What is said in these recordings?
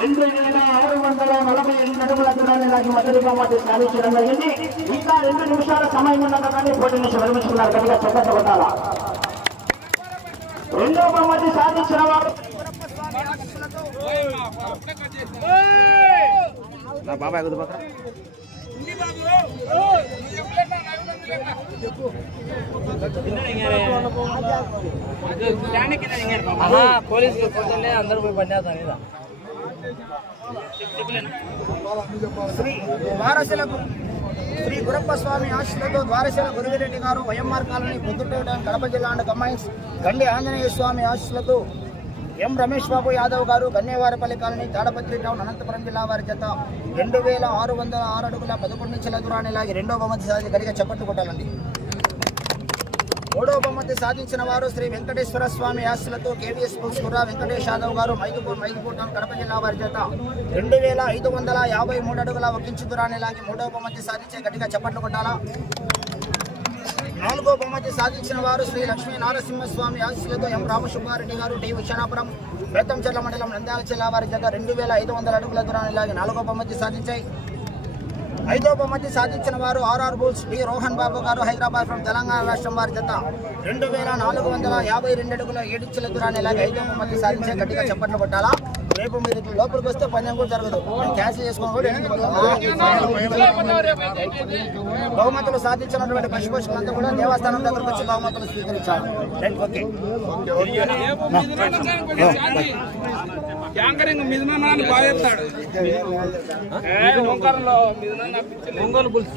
రెండు వేల ఆరు వందల నలభై దూరాన్ని సాధించడం జరిగింది. ఇంకా రెండు నిమిషాల సమయం ఉండగా పోటీ నుంచి విరమించుకున్నారు. కనుక చక్కగా రెండో బహుమతి సాధించిన వారు బాబాయ్ పోలీసులు పొద్దున్నే అందరూ పోయి పనిచేస్తాను శ్రీ శ్రీ గురప్ప స్వామి ఆశీస్సులతో ద్వారశిల గురువిరెడ్డి గారు వైఎంఆర్ కాలనీ పొద్దుటూరు కడప జిల్లా అండ్ కంబైన్స్ గండి ఆంజనేయ స్వామి ఆశీస్సులతో M Ramesh Babu Yadav garu Gannevaripalli colony Tadipatri town Anantapuram జిల్లా వారి జత రెండు వేల ఆరు వందల ఆరు అడుగుల పదకొండు ఇంచుల దూరాన్ని లాగి రెండో బహుమతి సాధి గడిగా చప్పట్లు కొట్టాలండి. మూడో బహుమతి సాధించిన వారు శ్రీ వెంకటేశ్వర స్వామి ఆశలతో కేవీఎస్ బుక్స్ కూడా వెంకటేష్ యాదవ్ గారు మైదుపూర్ మైదుపూటం కడప జిల్లా వారి చేత రెండు వేల ఐదు వందల యాభై మూడు అడుగుల ఒక ఇంచు దూరాన్ని లాగి మూడో బహుమతి సాధించే గట్టిగా చప్పట్లు కొట్టాలా? నాలుగో బహుమతి సాధించిన వారు శ్రీ లక్ష్మీ నారసింహస్వామి ఆశీస్సులతో ఎం రామసుబ్బారెడ్డి గారు డి విషణాపురం బేతంచెర్ల మండలం నంద్యాల జిల్లా వారి చేత రెండు వేల ఐదు వందల అడుగుల దూరాన్ని లాగి నాలుగో బహుమతి సాధించాయి. ఐదో బహుమతి సాధించిన వారు RR Bulls D Rohan Babu garu Hyderabad from Telangana రాష్ట్రం వారి జత. రెండు వేల నాలుగు వందల యాభై రెండు అడుగుల ఏడించుల దూరాన్ని ఇలాగ ఐదో బహుమతి సాధించే గట్టిగా చప్పట్లు కొట్టాలా? రేపు మీరు ఇట్లా లోపలికి వస్తే పందెం కూడా జరగదు. నేను క్యాన్సిల్ చేసుకొని కూడా ఇంటికి పోతాను. బహుమతులు సాధించినటువంటి పశుపోషకులంతా కూడా దేవస్థానం దగ్గరకు వచ్చి బహుమతులు స్వీకరించాలి. ఓకే. యాంకరింగ్ మిథునా అని బాగా చెప్తాడు ఏ, ఓంకారంలో మిథునా పిచ్చి ఒంగోలు పులుసు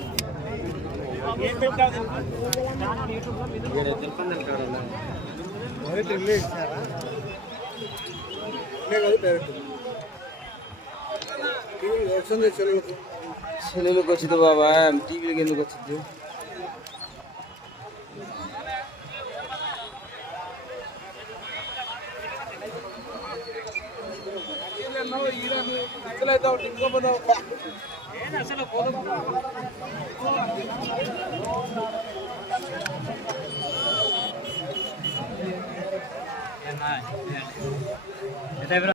సెల్లులకు వచ్చింది? ಇನ್ನು ಈರಾನ್ ಇದ್ರಲ್ಲೈತಾವ ನಿಮ್ಗೊಂಬಂದವ ಏನು ಅಸಲ ಗೋಲು ಏನಾಯ್ತು